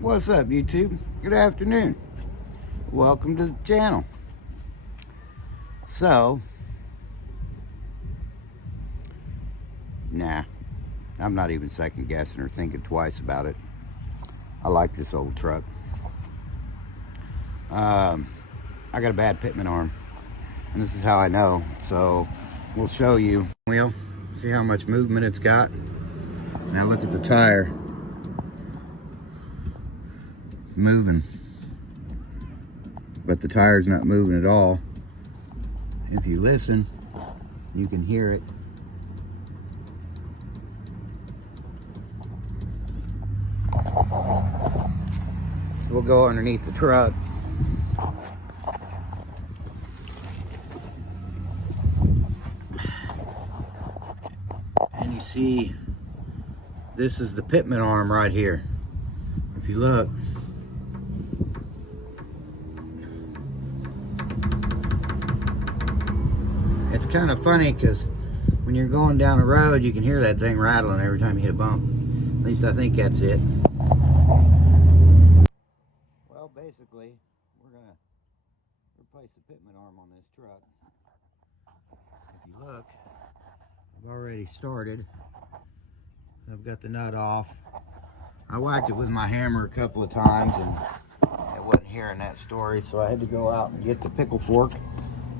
What's up, YouTube? Good afternoon. Welcome to the channel. So, I'm not even second guessing or thinking twice about it. I like this old truck. I got a bad Pittman arm, and this is how I know. So, we'll show you. Wheel, see how much movement it's got? Now look at the tire. Moving, but the tire's not moving at all. If you listen, you can hear it. So we'll go underneath the truck. And you see, this is the Pittman arm right here. If you look, it's kind of funny because when you're going down the road, you can hear that thing rattling every time you hit a bump. At least I think that's it. Well, basically, we're going to replace the Pittman arm on this truck. If you look, I've already started. I've got the nut off. I whacked it with my hammer a couple of times and I wasn't hearing that story, so I had to go out and get the pickle fork.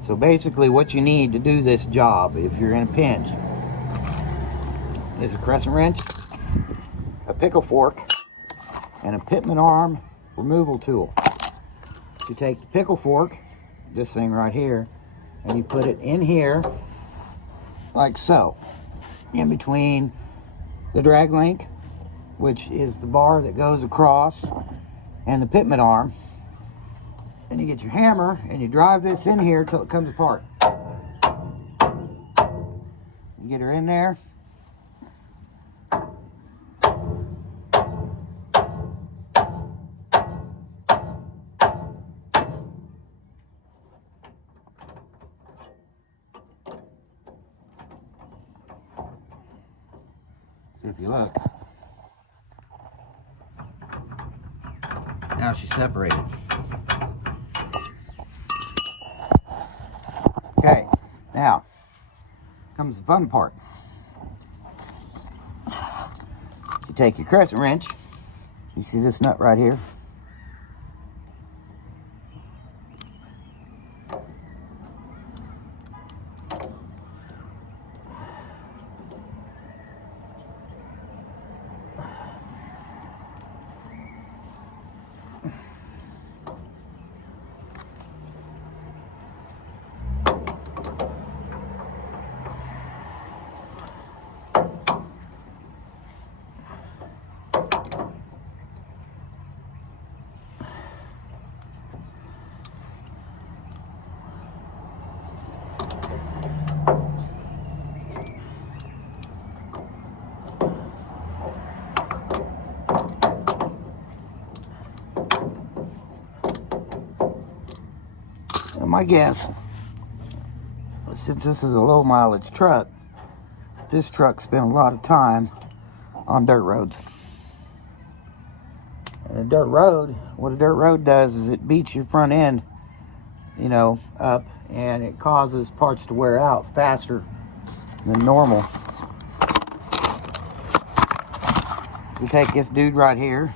So basically what you need to do this job, if you're in a pinch, is a crescent wrench, a pickle fork, and a Pittman arm removal tool. You take the pickle fork, this thing right here, and you put it in here, like so, in between the drag link, which is the bar that goes across, and the Pittman arm. Then you get your hammer and you drive this in here till it comes apart. You get her in there. If you look, now she's separated. Okay, now comes the fun part. You take your crescent wrench. You see this nut right here? My guess, since this is a low mileage truck, this truck spent a lot of time on dirt roads. And a dirt road, what a dirt road does is it beats your front end, up, and it causes parts to wear out faster than normal. So we take this dude right here.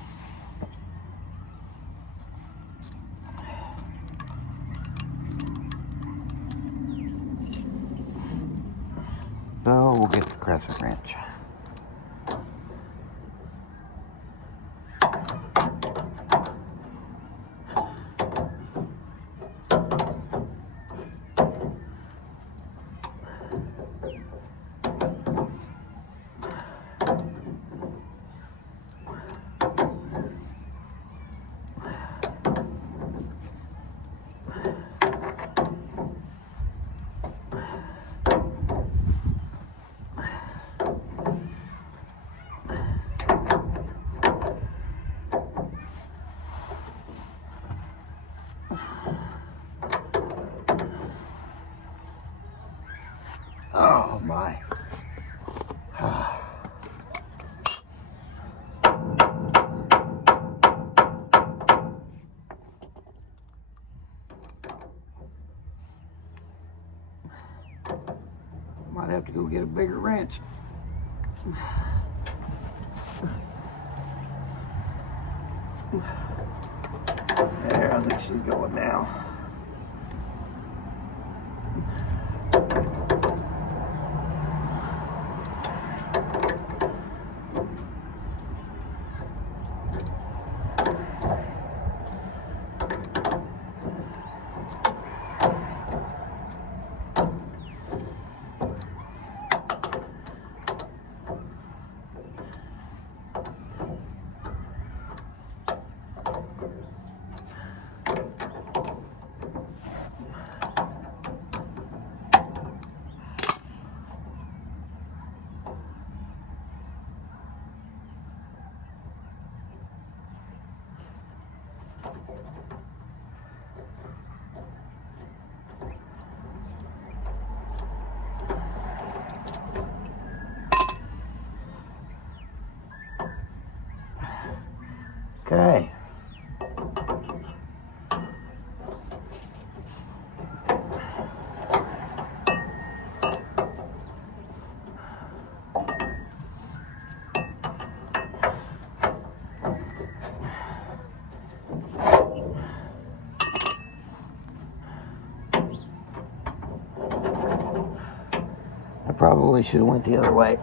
So we'll get the crescent wrench. have to go get a bigger wrench. There, I think she's going now. Okay. I probably should have went the other way.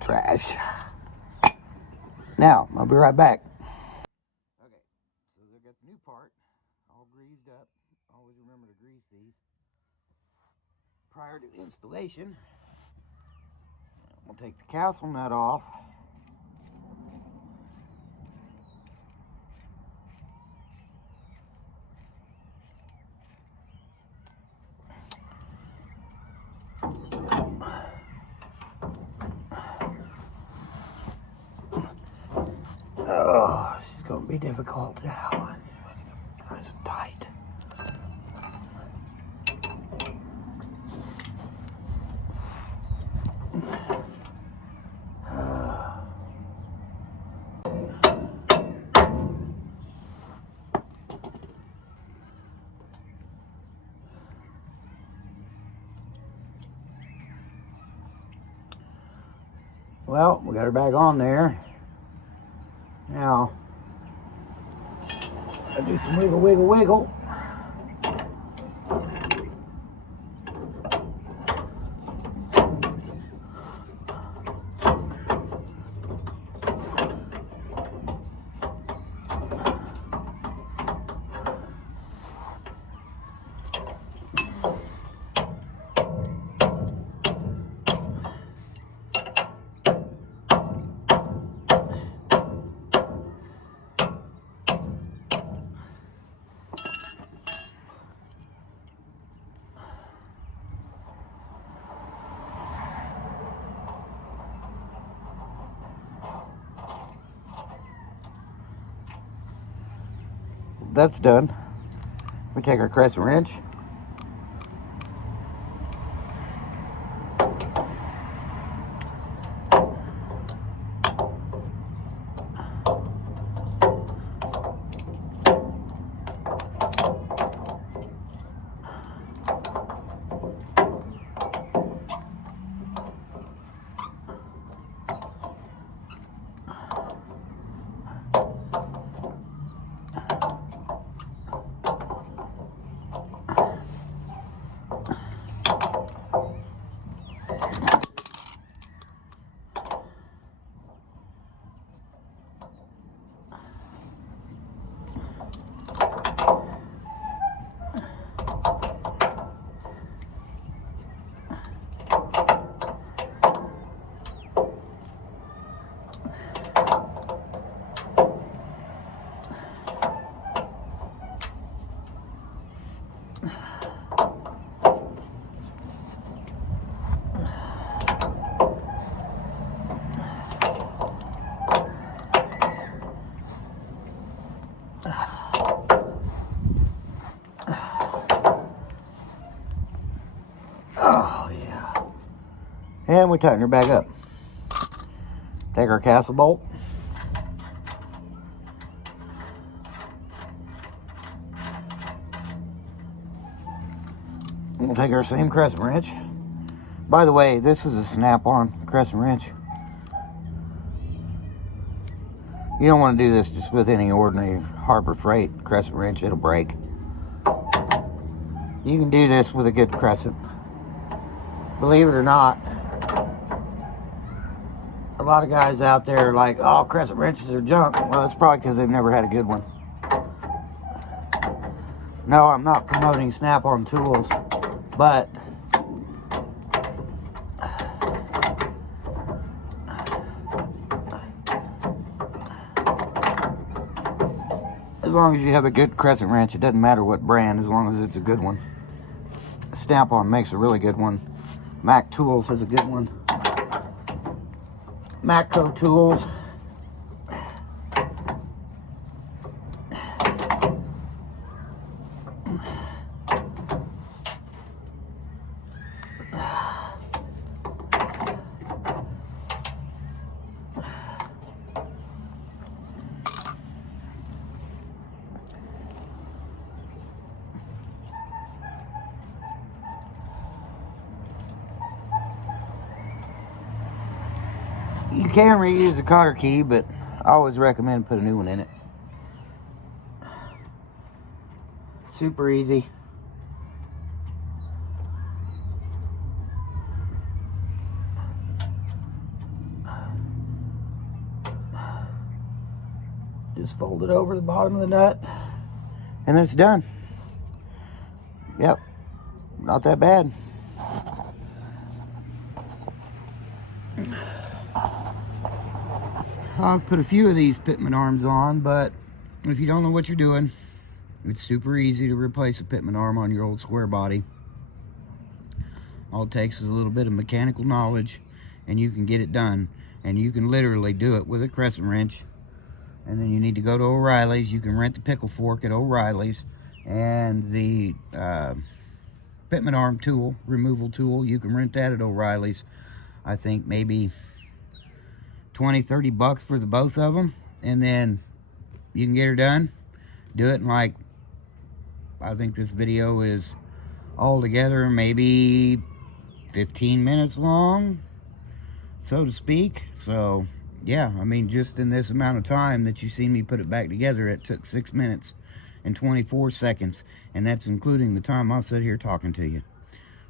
Trash. Now, I'll be right back. Okay, so they've got the new part all greased up. Always remember to grease these prior to installation. We'll take the castle nut off. Oh, this is going to be difficult now. Nice and tight. Well, we got her back on there. Now, I'll do some wiggle, wiggle, wiggle. That's done. We take our crescent wrench. And we tighten her back up. Take our castle bolt. We'll take our same crescent wrench. By the way, this is a snap-on crescent wrench. You don't want to do this just with any ordinary Harbor Freight crescent wrench. It'll break. You can do this with a good crescent. Believe it or not, a lot of guys out there are like, oh, crescent wrenches are junk. Well, that's probably because they've never had a good one. No, I'm not promoting snap-on tools, but as long as you have a good crescent wrench, it doesn't matter what brand, as long as it's a good one. Snap-on makes a really good one. Mac Tools has a good one. Macco Tools. You can reuse the cotter key, but I always recommend put a new one in it. Super easy. Just fold it over the bottom of the nut, and then it's done. Yep, not that bad. I've put a few of these Pittman arms on, but if you don't know what you're doing, it's super easy to replace a Pittman arm on your old square body. All it takes is a little bit of mechanical knowledge, and you can get it done. And you can literally do it with a crescent wrench. And then you need to go to O'Reilly's. You can rent the pickle fork at O'Reilly's. And the Pittman arm tool, removal tool, you can rent that at O'Reilly's. I think maybe 20-30 bucks for the both of them, and then you can get her done. Do it in, like, I think this video is all together maybe 15 minutes long, so to speak. So yeah, I mean, just in this amount of time that you see me put it back together, it took 6 minutes and 24 seconds, and that's including the time I'll sit here talking to you.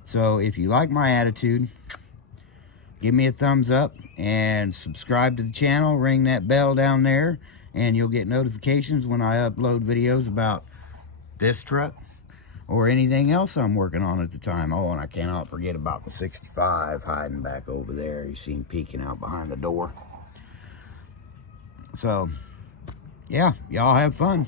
So if you like my attitude, give me a thumbs up and subscribe to the channel. Ring that bell down there, and you'll get notifications when I upload videos about this truck or anything else I'm working on at the time. Oh, and I cannot forget about the 65 hiding back over there. You see him peeking out behind the door. So, yeah, y'all have fun.